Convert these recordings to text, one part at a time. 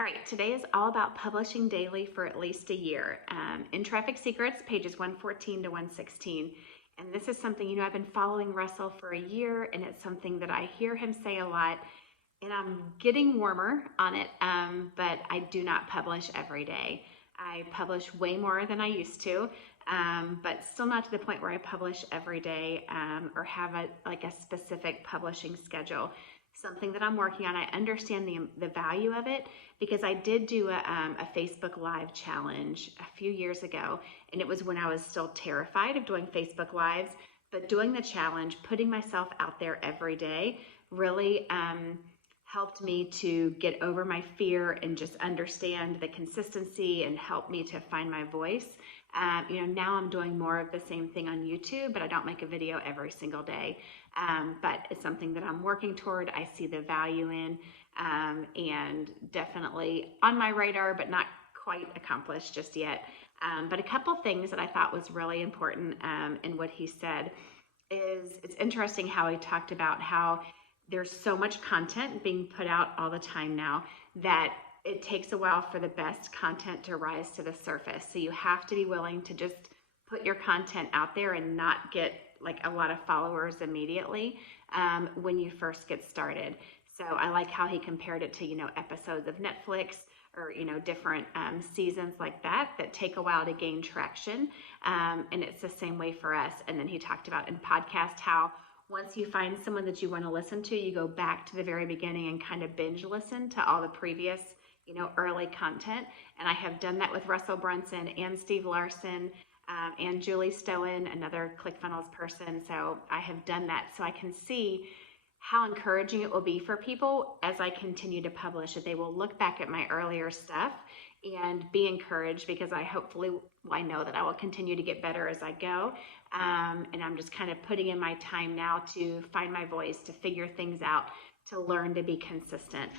All right, today is all about publishing daily for at least a year. In Traffic Secrets, pages 114 to 116. And this is something, I've been following Russell for a year, and it's something that I hear him say a lot, and I'm getting warmer on it, but I do not publish every day. I publish way more than I used to, but still not to the point where I publish every day or have a specific publishing schedule. Something that I'm working on. I understand the value of it because I did do a Facebook Live challenge a few years ago, and it was when I was still terrified of doing Facebook Lives. But doing the challenge, putting myself out there every day, really helped me to get over my fear and just understand the consistency and help me to find my voice. Now I'm doing more of the same thing on YouTube, but I don't make a video every single day. But it's something that I'm working toward. I see the value in, and definitely on my radar, but not quite accomplished just yet. But a couple things that I thought was really important in what he said is it's interesting how he talked about how there's so much content being put out all the time now that it takes a while for the best content to rise to the surface. So you have to be willing to just put your content out there and not get like a lot of followers immediately when you first get started. So I like how he compared it to, episodes of Netflix or, different seasons like that take a while to gain traction. And it's the same way for us. And then he talked about in podcast how once you find someone that you want to listen to, you go back to the very beginning and kind of binge listen to all the previous, early content. And I have done that with Russell Brunson and Steve Larson and Julie Stowen, another ClickFunnels person. So I have done that. So I can see how encouraging it will be for people as I continue to publish, that they will look back at my earlier stuff and be encouraged because I know that I will continue to get better as I go. And I'm just kind of putting in my time now to find my voice, to figure things out, to learn to be consistent.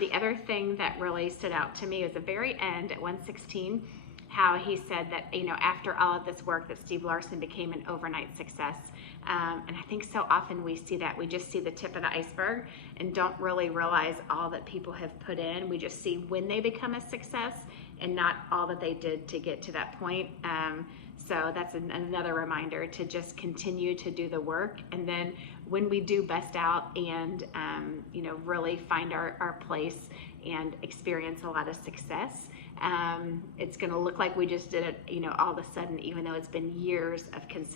The other thing that really stood out to me was the very end at 116, how he said that, after all of this work that Steve Larson became an overnight success. And I think so often we see that. We just see the tip of the iceberg and don't really realize all that people have put in. We just see when they become a success and not all that they did to get to that point. So that's another reminder to just continue to do the work. And then when we do bust out and, really find our place and experience a lot of success, it's going to look like we just did it, all of a sudden, even though it's been years of consistency.